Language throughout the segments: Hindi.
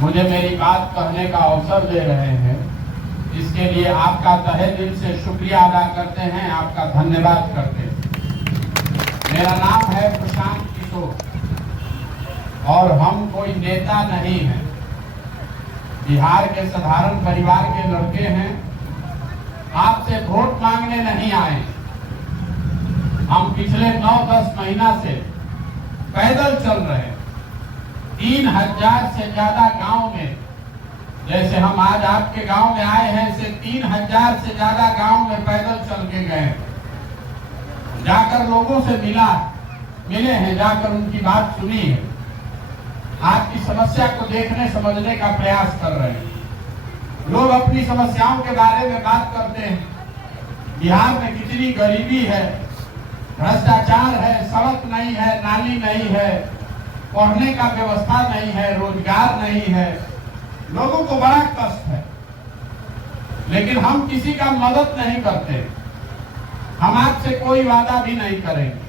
मुझे मेरी बात कहने का अवसर दे रहे हैं, इसके लिए आपका तहे दिल से शुक्रिया अदा करते हैं, आपका धन्यवाद करते हैं। मेरा नाम है प्रशांत किशोर और हम कोई नेता नहीं हैं। बिहार के साधारण परिवार के लड़के हैं। आपसे वोट मांगने नहीं आए। हम पिछले 9-10 महीना से पैदल चल रहे हैं। 3000 से ज्यादा गांव में, जैसे हम आज आपके गांव में आए हैं, से 3000 से ज्यादा गांव में पैदल चल के गए। जाकर लोगों से मिले हैं, जाकर उनकी बात सुनी है। आपकी समस्या को देखने समझने का प्रयास कर रहे हैं। लोग अपनी समस्याओं के बारे में बात करते हैं। बिहार में कितनी गरीबी है, भ्रष्टाचार है, सड़क नहीं है, नाली नहीं है, पढ़ने का व्यवस्था नहीं है, रोजगार नहीं है, लोगों को बड़ा कष्ट है। लेकिन हम किसी का मदद नहीं करते। हम आपसे कोई वादा भी नहीं करेंगे।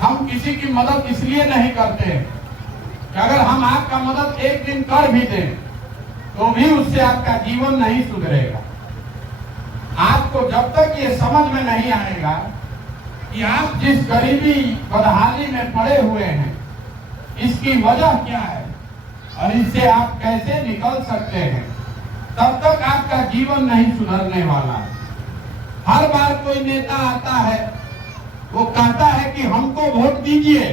हम किसी की मदद इसलिए नहीं करते कि अगर हम आपका मदद एक दिन कर भी दें तो भी उससे आपका जीवन नहीं सुधरेगा। आपको जब तक ये समझ में नहीं आएगा कि आप जिस गरीबी बदहाली में पड़े हुए हैं, इसकी वजह क्या है और इससे आप कैसे निकल सकते हैं, तब तक आपका जीवन नहीं सुधरने वाला है। हर बार कोई नेता आता है, वो कहता है कि हमको वोट दीजिए,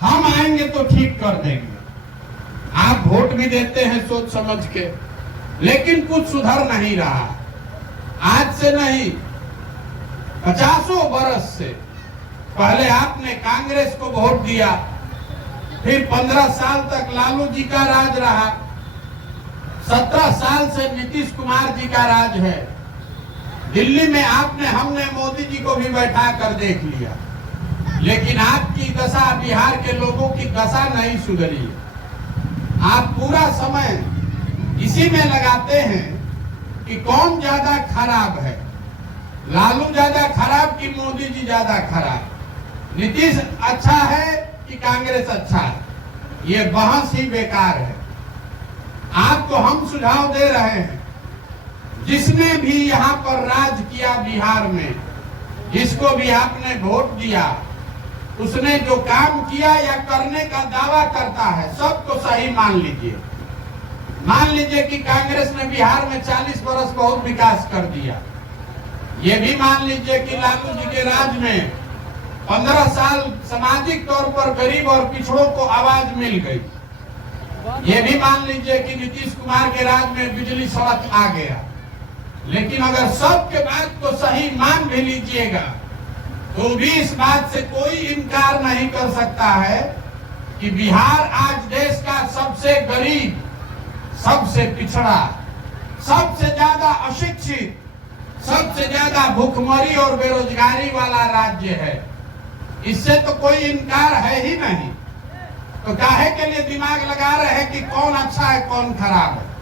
हम आएंगे तो ठीक कर देंगे। आप वोट भी देते हैं सोच समझ के, लेकिन कुछ सुधर नहीं रहा। आज से नहीं, 50 बरस से पहले आपने कांग्रेस को वोट दिया, फिर 15 साल तक लालू जी का राज रहा, 17 साल से नीतीश कुमार जी का राज है। दिल्ली में हमने मोदी जी को भी बैठा कर देख लिया, लेकिन आपकी दशा, बिहार के लोगों की दशा नहीं सुधरी। आप पूरा समय इसी में लगाते हैं कि कौन ज्यादा खराब है, लालू ज्यादा खराब कि मोदी जी ज्यादा खराब, नीतीश अच्छा है कि कांग्रेस अच्छा है। ये बहस ही बेकार है। आपको हम सुझाव दे रहे हैं, जिसने भी यहाँ पर राज किया बिहार में, जिसको भी आपने वोट दिया, उसने जो काम किया या करने का दावा करता है, सबको सही मान लीजिए। मान लीजिए कि कांग्रेस ने बिहार में 40 बरस बहुत विकास कर दिया। ये भी मान लीजिए कि लालू जी के राज में 15 साल सामाजिक तौर पर गरीब और पिछड़ों को आवाज मिल गई। ये भी मान लीजिए कि नीतीश कुमार के राज में बिजली सड़क आ गया। लेकिन अगर सबके बात को सही मान भी लीजिएगा, तो भी इस बात से कोई इनकार नहीं कर सकता है कि बिहार आज देश का सबसे गरीब, सबसे पिछड़ा, सबसे ज्यादा अशिक्षित, सबसे ज्यादा भूखमरी और बेरोजगारी वाला राज्य है। इससे तो कोई इनकार है ही नहीं। तो काहे के लिए दिमाग लगा रहे हैं कि कौन अच्छा है कौन खराब है।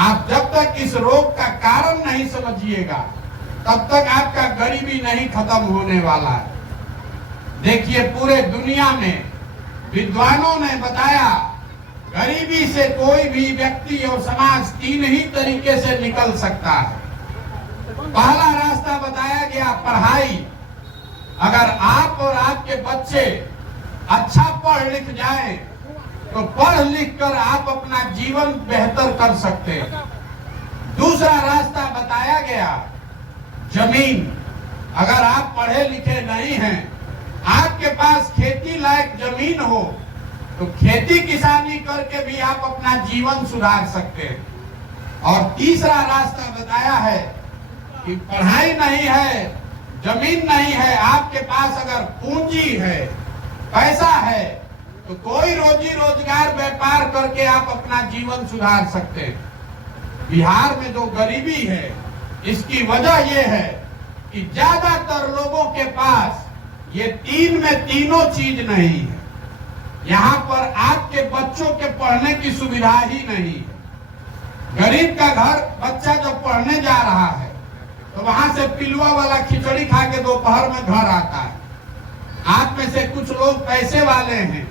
आप जब तक इस रोग का कारण नहीं समझिएगा, तब तक आपका गरीबी नहीं खत्म होने वाला है। देखिए, पूरे दुनिया में विद्वानों ने बताया, गरीबी से कोई भी व्यक्ति और समाज 3 ही तरीके से निकल सकता है। पहला रास्ता बताया गया, पढ़ाई। अगर आप और आपके बच्चे अच्छा पढ़ लिख जाएं, तो पढ़ लिख कर आप अपना जीवन बेहतर कर सकते हैं। दूसरा रास्ता बताया गया, जमीन। अगर आप पढ़े लिखे नहीं हैं, आपके पास खेती लायक जमीन हो, तो खेती किसानी करके भी आप अपना जीवन सुधार सकते हैं। और तीसरा रास्ता बताया है कि पढ़ाई नहीं है, जमीन नहीं है, आपके पास अगर पूंजी है, पैसा है, तो कोई रोजी रोजगार व्यापार करके आप अपना जीवन सुधार सकते हैं। बिहार में जो गरीबी है, इसकी वजह यह है कि ज्यादातर लोगों के पास ये 3 में तीनों चीज नहीं है। यहाँ पर आपके बच्चों के पढ़ने की सुविधा ही नहीं है। गरीब का घर बच्चा जब पढ़ने जा रहा है, तो वहां से पिलुआ वाला खिचड़ी खा के दोपहर में घर आता है। आप में से कुछ लोग पैसे वाले हैं,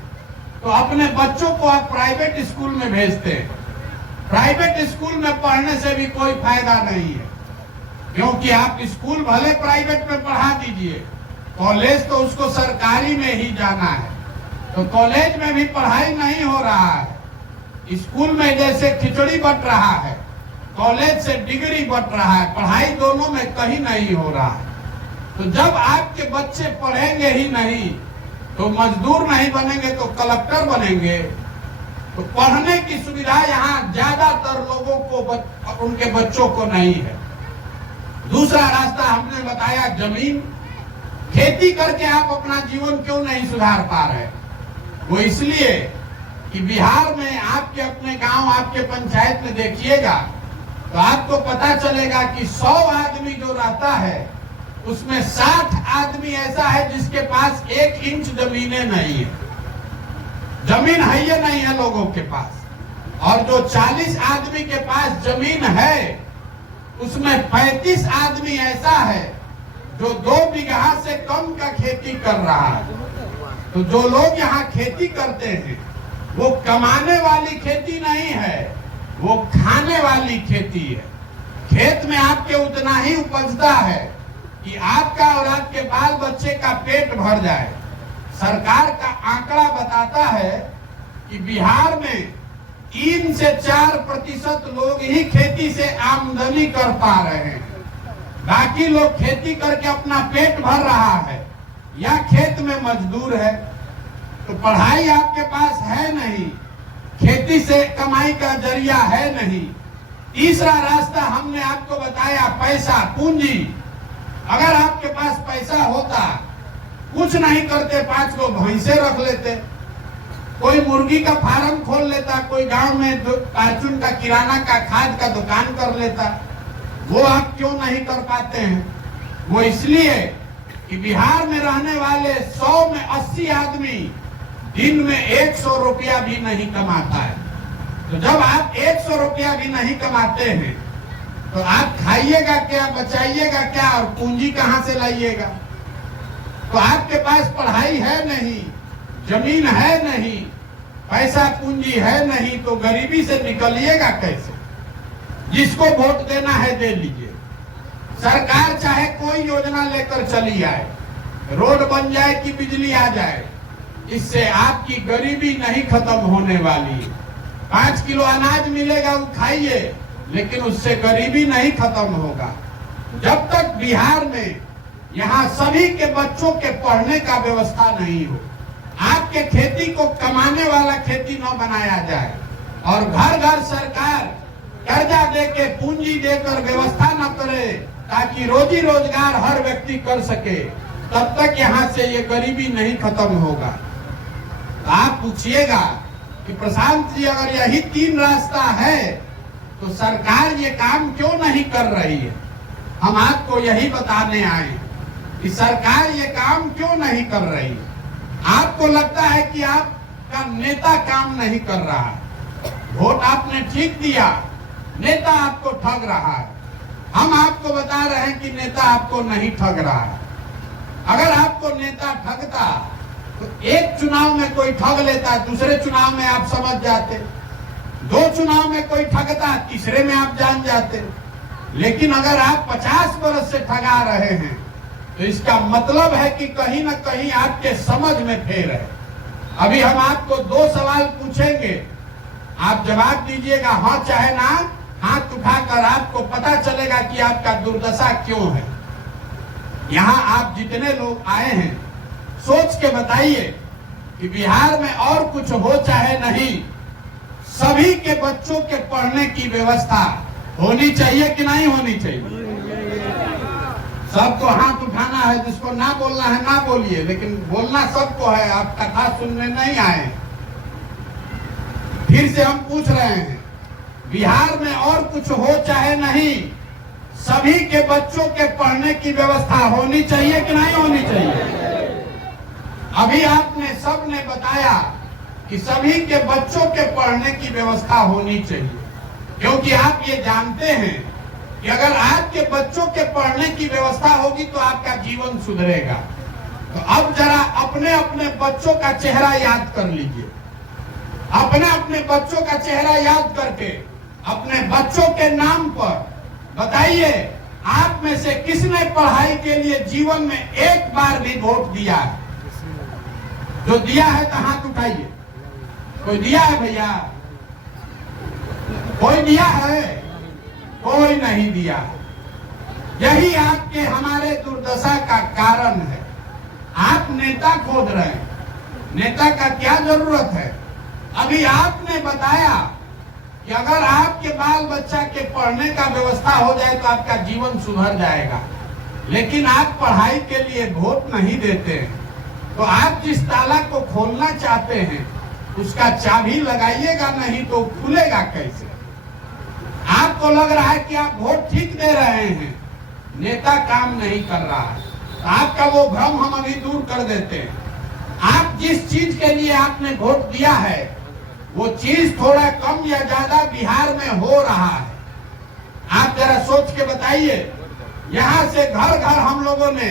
तो अपने बच्चों को आप प्राइवेट स्कूल में भेजते हैं। प्राइवेट स्कूल में पढ़ने से भी कोई फायदा नहीं है, क्योंकि आप स्कूल भले प्राइवेट में पढ़ा दीजिए, कॉलेज तो उसको सरकारी में ही जाना है। तो कॉलेज में भी पढ़ाई नहीं हो रहा है। स्कूल में जैसे खिचड़ी बंट रहा है, कॉलेज से डिग्री बंट रहा है, पढ़ाई दोनों में कहीं नहीं हो रहा है। तो जब आपके बच्चे पढ़ेंगे ही नहीं, तो मजदूर नहीं बनेंगे तो कलेक्टर बनेंगे। तो पढ़ने की सुविधा यहाँ ज्यादातर लोगों को, उनके बच्चों को नहीं है। दूसरा रास्ता हमने बताया जमीन। खेती करके आप अपना जीवन क्यों नहीं सुधार पा रहे? वो इसलिए कि बिहार में आपके अपने गांव, आपके पंचायत में देखिएगा तो आपको पता चलेगा कि 100 आदमी जो रहता है उसमें 60 आदमी ऐसा है जिसके पास 1 इंच जमीनें नहीं है। जमीन है ये नहीं है लोगों के पास। और जो 40 आदमी के पास जमीन है उसमें 35 आदमी ऐसा है जो 2 बीघा से कम का खेती कर रहा है। तो जो लोग यहाँ खेती करते हैं वो कमाने वाली खेती नहीं है, वो खाने वाली खेती है। खेत में आपके उतना ही उपजता है कि आपका और आपके बाल बच्चे का पेट भर जाए। सरकार का आंकड़ा बताता है कि बिहार में 3 से 4% लोग ही खेती से आमदनी कर पा रहे हैं। बाकी लोग खेती करके अपना पेट भर रहा है या खेत में मजदूर है। तो पढ़ाई आपके पास है नहीं, खेती से कमाई का जरिया है नहीं। तीसरा रास्ता हमने आपको बताया पैसा, पूंजी। अगर आपके पास पैसा होता, कुछ नहीं करते, 5 गो भैंसे रख लेते, कोई मुर्गी का फार्म खोल लेता, कोई गांव में पार्चून का किराना का खाद का दुकान कर लेता। वो आप क्यों नहीं कर पाते हैं? वो इसलिए कि बिहार में रहने वाले 100 में 80 आदमी दिन में 100 रुपया भी नहीं कमाता है। तो जब आप 100 रुपया भी नहीं कमाते हैं तो आप खाइएगा क्या, बचाइएगा क्या और पूंजी कहां से लाइएगा? तो आपके पास पढ़ाई है नहीं, जमीन है नहीं, पैसा पूंजी है नहीं, तो गरीबी से निकलिएगा कैसे? जिसको वोट देना है दे लीजिए। सरकार चाहे कोई योजना लेकर चली आए, रोड बन जाए कि बिजली आ जाए, इससे आपकी गरीबी नहीं खत्म होने वाली। 5 किलो अनाज मिलेगा वो खाइए, लेकिन उससे गरीबी नहीं खत्म होगा। जब तक बिहार में यहाँ सभी के बच्चों के पढ़ने का व्यवस्था नहीं हो, आपके खेती को कमाने वाला खेती न बनाया जाए और घर घर सरकार कर्जा देके, पूंजी देकर व्यवस्था न करे ताकि रोजी रोजगार हर व्यक्ति कर सके, तब तक यहाँ से ये गरीबी नहीं खत्म होगा। तो आप पूछिएगा कि प्रशांत जी अगर यही 3 रास्ता है तो सरकार ये काम क्यों नहीं कर रही है? हम आपको यही बताने आए कि सरकार ये काम क्यों नहीं कर रही है। आपको लगता है कि आपका नेता काम नहीं कर रहा है, वोट आपने ठीक दिया, नेता आपको ठग रहा है। हम आपको बता रहे हैं कि नेता आपको नहीं ठग रहा है। अगर आपको नेता ठगता तो एक चुनाव में कोई ठग लेता, दूसरे चुनाव में आप समझ जाते, 2 चुनाव में कोई ठगता, तीसरे में आप जान जाते। लेकिन अगर आप 50 वर्ष से ठगा रहे हैं तो इसका मतलब है कि कहीं ना कहीं आपके समझ में फेर है। अभी हम आपको 2 सवाल पूछेंगे, आप जवाब दीजिएगा हाँ चाहे ना। हाथ उठाकर आपको पता चलेगा कि आपका दुर्दशा क्यों है। यहाँ आप जितने लोग आए हैं सोच के बताइए कि बिहार में और कुछ हो चाहे नहीं, सभी के बच्चों के पढ़ने की व्यवस्था होनी चाहिए कि नहीं होनी चाहिए? सबको हाथ उठाना है, जिसको ना बोलना है ना बोलिए, लेकिन बोलना सबको है। आप कथा सुनने नहीं आए। फिर से हम पूछ रहे हैं, बिहार में और कुछ हो चाहे नहीं, सभी के बच्चों के पढ़ने की व्यवस्था होनी चाहिए कि नहीं होनी चाहिए? अभी आपने सबने बताया कि सभी के बच्चों के पढ़ने की व्यवस्था होनी चाहिए, क्योंकि आप ये जानते हैं कि अगर आपके बच्चों के पढ़ने की व्यवस्था होगी तो आपका जीवन सुधरेगा। तो अब जरा अपने अपने बच्चों का चेहरा याद कर लीजिए। अपने अपने बच्चों का चेहरा याद करके अपने बच्चों के नाम पर बताइए, आप में से किसने पढ़ाई के लिए जीवन में एक बार भी वोट दिया है? जो दिया है तो हाथ उठाइए। कोई दिया है भैया? कोई दिया है? कोई नहीं दिया। यही आपके हमारे दुर्दशा का कारण है। आप नेता खोज रहे हैं। नेता का क्या जरूरत है? अभी आपने बताया कि अगर आपके बाल बच्चा के पढ़ने का व्यवस्था हो जाए तो आपका जीवन सुधर जाएगा, लेकिन आप पढ़ाई के लिए वोट नहीं देते हैं। तो आप जिस ताला को खोलना चाहते हैं उसका चाबी लगाइएगा, नहीं तो खुलेगा कैसे? आपको लग रहा है कि आप वोट ठीक दे रहे हैं, नेता काम नहीं कर रहा है, तो आपका वो भ्रम हम अभी दूर कर देते हैं। आप जिस चीज के लिए आपने वोट दिया है वो चीज थोड़ा कम या ज्यादा बिहार में हो रहा है। आप जरा सोच के बताइए। यहाँ से घर घर हम लोगों ने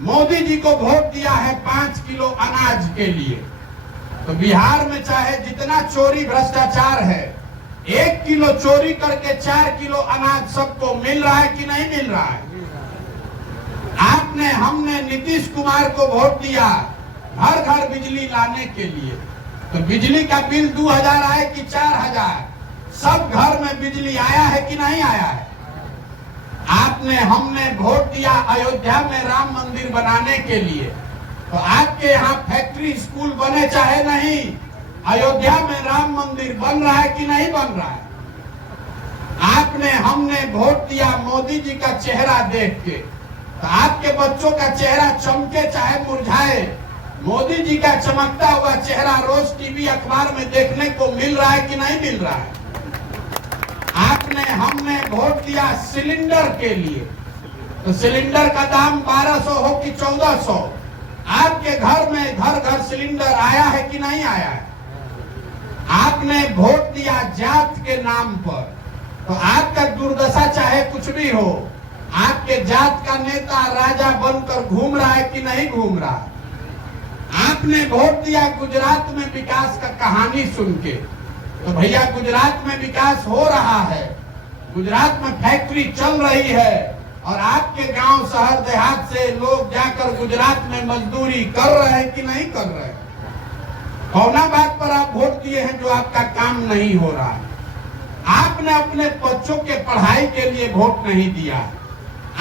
मोदी जी को वोट दिया है 5 किलो अनाज के लिए। तो बिहार में चाहे जितना चोरी भ्रष्टाचार है, 1 किलो चोरी करके 4 किलो अनाज सबको मिल रहा है कि नहीं मिल रहा है? आपने हमने नीतीश कुमार को वोट दिया घर घर बिजली लाने के लिए। तो बिजली का बिल 2000 आए कि 4000, सब घर में बिजली आया है कि नहीं आया है? आपने हमने वोट दिया अयोध्या में राम मंदिर बनाने के लिए। तो आपके यहाँ फैक्ट्री स्कूल बने चाहे नहीं, अयोध्या में राम मंदिर बन रहा है कि नहीं बन रहा है? आपने हमने वोट दिया मोदी जी का चेहरा देख के। तो आपके बच्चों का चेहरा चमके चाहे मुरझाए, मोदी जी का चमकता हुआ चेहरा रोज टीवी अखबार में देखने को मिल रहा है कि नहीं मिल रहा है? आपने हमने वोट दिया सिलेंडर के लिए। तो सिलेंडर का दाम 1200 हो कि 1400, आपके घर में घर घर सिलेंडर आया है कि नहीं आया है? आपने वोट दिया जात के नाम पर। तो आपका दुर्दशा चाहे कुछ भी हो, आपके जात का नेता राजा बनकर घूम रहा है कि नहीं घूम रहा? आपने वोट दिया गुजरात में विकास का कहानी सुन के। तो भैया गुजरात में विकास हो रहा है, गुजरात में फैक्ट्री चल रही है, और आपके गांव शहर देहात से लोग जाकर गुजरात में मजदूरी कर रहे हैं कि नहीं कर रहे? कौना बात पर आप वोट दिए हैं जो आपका काम नहीं हो रहा? आपने अपने बच्चों के पढ़ाई के लिए वोट नहीं दिया,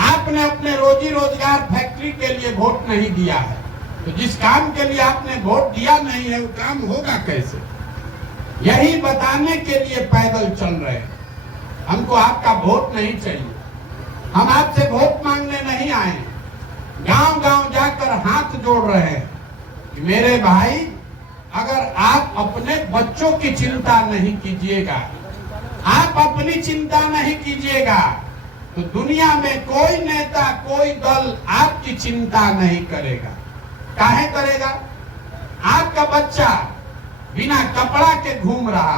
आपने अपने रोजी रोजगार फैक्ट्री के लिए वोट नहीं दिया है। तो जिस काम के लिए आपने वोट दिया नहीं है वो काम होगा कैसे? यही बताने के लिए पैदल चल रहे हैं। हमको आपका वोट नहीं चाहिए, हम आपसे वोट मांगने नहीं आए। गांव गांव जाकर हाथ जोड़ रहे हैं कि मेरे भाई, अगर आप अपने बच्चों की चिंता नहीं कीजिएगा, आप अपनी चिंता नहीं कीजिएगा, तो दुनिया में कोई नेता कोई दल आपकी चिंता नहीं करेगा। काहे करेगा? आपका बच्चा बिना कपड़ा के घूम रहा,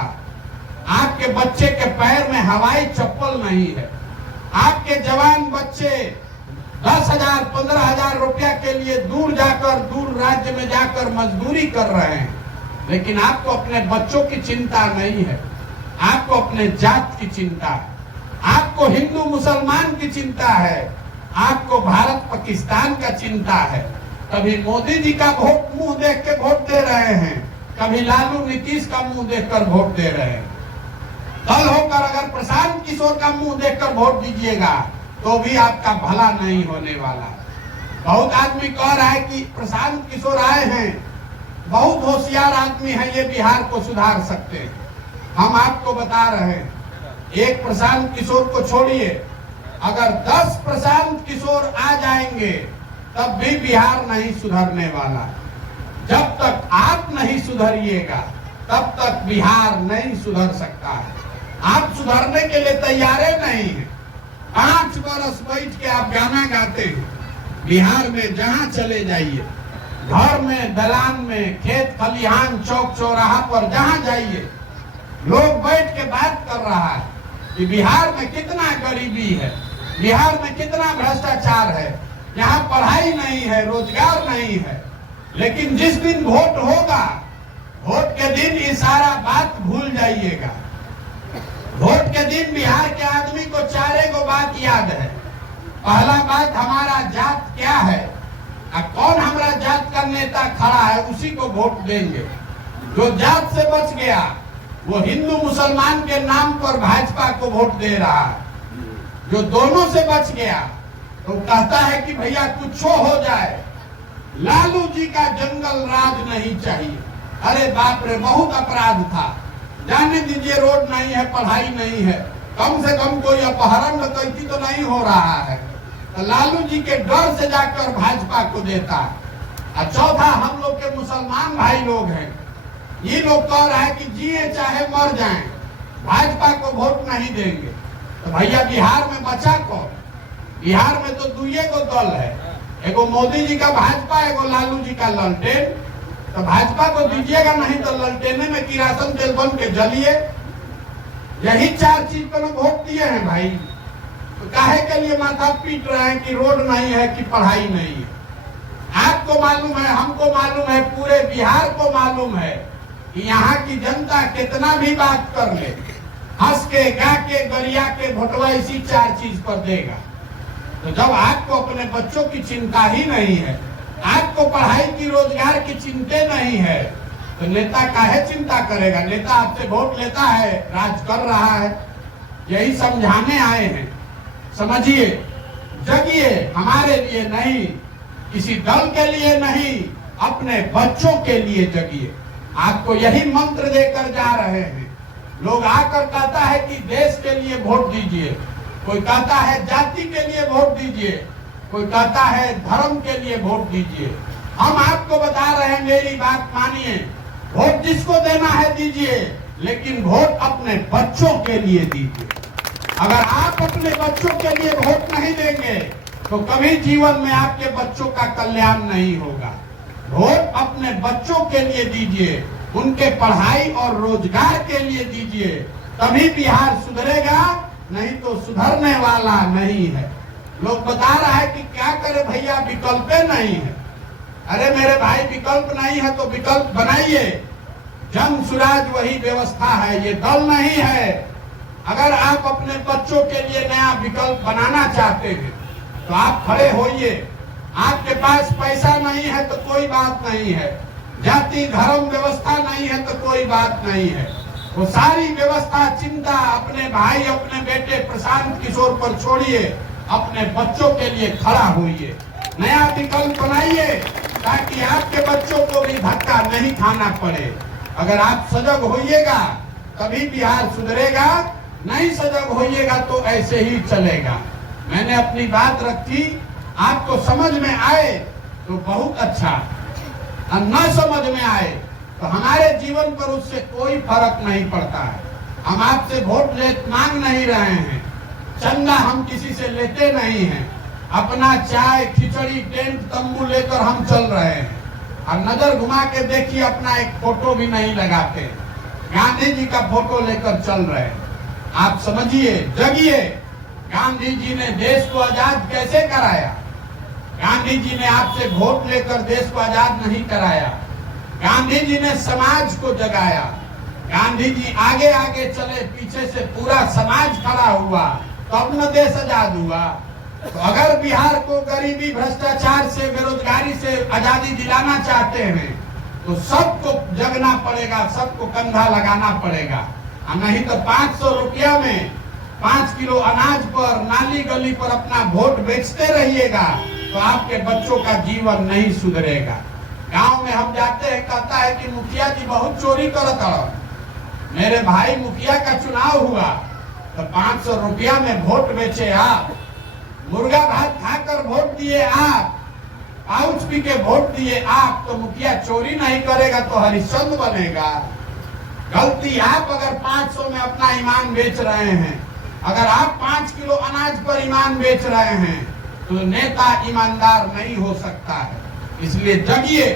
आपके बच्चे के पैर में हवाई चप्पल नहीं है, आपके जवान बच्चे 10,000 15,000 रुपया के लिए दूर जाकर दूर राज्य में जाकर मजदूरी कर रहे हैं, लेकिन आपको अपने बच्चों की चिंता नहीं है, आपको अपने जात की चिंता है, आपको हिंदू मुसलमान की चिंता है, आपको भारत पाकिस्तान का चिंता है। कभी मोदी जी का वोट मुंह देख के वोट दे रहे हैं, कभी लालू नीतीश का मुंह देखकर वोट दे रहे हैं। कल होकर अगर प्रशांत किशोर का मुंह देखकर वोट दीजिएगा तो भी आपका भला नहीं होने वाला। बहुत आदमी कह रहा है कि प्रशांत किशोर आए हैं, बहुत होशियार आदमी है, ये बिहार को सुधार सकते हैं। हम आपको बता रहे हैं, एक प्रशांत किशोर को छोड़िए, अगर 10 प्रशांत किशोर आ जाएंगे तब भी बिहार नहीं सुधरने वाला। जब तक आप नहीं सुधरिएगा तब तक बिहार नहीं सुधर सकता है। आप सुधरने के लिए तैयार नहीं है। 5 बरस बैठ के आप गाना गाते हैं, बिहार में जहां चले जाइए, घर में, दलान में, खेत खलिहान, चौक चौराहा पर जहां जाइए, लोग बैठ के बात कर रहा है कि बिहार में कितना गरीबी है, बिहार में कितना भ्रष्टाचार है, यहाँ पढ़ाई नहीं है, रोजगार नहीं है। लेकिन जिस दिन वोट होगा, वोट के दिन ये सारा बात भूल जाइएगा। वोट के दिन बिहार के आदमी को चारे को बात याद है। पहला बात हमारा जात क्या है, कौन हमारा जात का नेता खड़ा है उसी को वोट देंगे। जो जात से बच गया वो हिंदू मुसलमान के नाम पर भाजपा को वोट दे रहा है। जो दोनों से बच गया तो कहता है कि भैया कुछ हो जाए, लालू जी का जंगल राज नहीं चाहिए। अरे बाप रे, बहुत अपराध था। जाने दीजिए, रोड नहीं है, पढ़ाई नहीं है, कम से कम कोई अपहरण डकैती तो नहीं हो रहा है। तो लालू जी के डर से जाकर भाजपा को देता है। और चौथा, हम लोग के मुसलमान भाई लोग हैं, ये लोग कह रहा है कि जिए चाहे मर जाएं, भाजपा को वोट नहीं देंगे। तो भैया बिहार में बचा कौन? बिहार में तो दुइये को दल है, एगो मोदी जी का भाजपा, एगो लालू जी का ललटेन। तो भाजपा को दीजिएगा नहीं तो ललटेने में किरासन तेल बन के जलिए। यही चार चीज पर वोट दिए हैं भाई। तो काहे के लिए माथा पीट रहे हैं कि रोड नहीं है, कि पढ़ाई नहीं है? आपको मालूम है, हमको मालूम है, पूरे बिहार को मालूम है कि यहाँ की जनता कितना भी बात कर ले, हंस के गा के गरिया के भोटवा इसी चार चीज पर देगा। तो जब आपको अपने बच्चों की चिंता ही नहीं है, आपको पढ़ाई की रोजगार की चिंता नहीं है, तो नेता काहे चिंता करेगा? नेता आपसे वोट लेता है, राज कर रहा है। यही समझाने आए हैं। समझिए, जगिए, हमारे लिए नहीं, किसी दल के लिए नहीं, अपने बच्चों के लिए जगिए। आपको यही मंत्र देकर जा रहे हैं। लोग आकर कहता है कि देश के लिए वोट दीजिए, कोई कहता है जाति के लिए वोट दीजिए, कोई कहता है धर्म के लिए वोट दीजिए। हम आपको बता रहे हैं, मेरी बात मानिए, वोट जिसको देना है दीजिए, लेकिन वोट अपने बच्चों के लिए दीजिए। अगर आप अपने बच्चों के लिए वोट नहीं देंगे तो कभी जीवन में आपके बच्चों का कल्याण नहीं होगा। वोट अपने बच्चों के लिए दीजिए, उनके पढ़ाई और रोजगार के लिए दीजिए, तभी बिहार सुधरेगा, नहीं तो सुधरने वाला नहीं है। लोग बता रहा है कि क्या करे भैया, विकल्प नहीं है। अरे मेरे भाई, विकल्प नहीं है तो विकल्प बनाइए। जन सुराज वही व्यवस्था है, ये दल नहीं है। अगर आप अपने बच्चों के लिए नया विकल्प बनाना चाहते हैं तो आप खड़े होइए। आपके पास पैसा नहीं है तो कोई बात नहीं है, जाति धर्म व्यवस्था नहीं है तो कोई बात नहीं है। वो सारी व्यवस्था चिंता अपने भाई, अपने बेटे प्रशांत किशोर पर छोड़िए, अपने बच्चों के लिए खड़ा होइए, नया विकल्प बनाइए, ताकि आपके बच्चों को भी धक्का नहीं खाना पड़े। अगर आप सजग होइएगा तभी बिहार सुधरेगा, नहीं सजग होइएगा तो ऐसे ही चलेगा। मैंने अपनी बात रखी, आपको समझ में आए तो बहुत अच्छा, और न समझ में आए तो हमारे जीवन पर उससे कोई फर्क नहीं पड़ता है। हम आपसे वोट मांग नहीं रहे हैं, चंदा हम किसी से लेते नहीं हैं। अपना चाय खिचड़ी टेंट तंबू लेकर हम चल रहे हैं। और नजर घुमा के देखिए, अपना एक फोटो भी नहीं लगाते, गांधी जी का फोटो लेकर चल रहे हैं। आप समझिए, जगिए। गांधी जी ने देश को आजाद कैसे कराया? गांधी जी ने आपसे वोट लेकर देश को आजाद नहीं कराया। गांधी जी ने समाज को जगाया। गांधी जी आगे आगे चले, पीछे से पूरा समाज खड़ा हुआ, तब न देश आजाद हुआ। तो अगर बिहार को गरीबी, भ्रष्टाचार से, बेरोजगारी से आजादी दिलाना चाहते हैं तो सबको जगना पड़ेगा, सबको कंधा लगाना पड़ेगा। नहीं तो 500 रुपया में 5 किलो अनाज पर, नाली गली पर अपना वोट बेचते रहिएगा तो आपके बच्चों का जीवन नहीं सुधरेगा। गांव में हम जाते हैं, कहता है कि मुखिया जी बहुत चोरी करता है। मेरे भाई, मुखिया का चुनाव हुआ तो 500 रुपया में वोट बेचे आप, मुर्गा भात खाकर वोट दिए आप, पाउच पी के वोट दिए आप, तो मुखिया चोरी नहीं करेगा तो हरिश्चंद्र बनेगा। गलती आप अगर 500 में अपना ईमान बेच रहे हैं, अगर आप 5 किलो अनाज पर ईमान बेच रहे हैं तो नेता ईमानदार नहीं हो सकता है। इसलिए जगिए,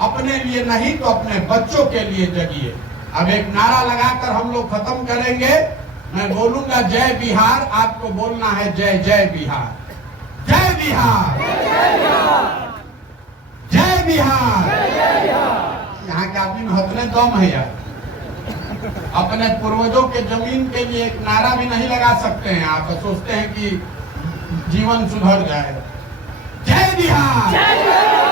अपने लिए नहीं तो अपने बच्चों के लिए जगिए। अब एक नारा लगाकर हम लोग खत्म करेंगे। मैं बोलूंगा जय बिहार, आपको बोलना है जय जय बिहार। जय बिहार, जय बिहार। यहाँ का आदमी में हतने दम है यार। अपने पूर्वजों के जमीन के लिए एक नारा भी नहीं लगा सकते हैं आप, सोचते हैं कि जीवन सुधर जाए। जय बिहार।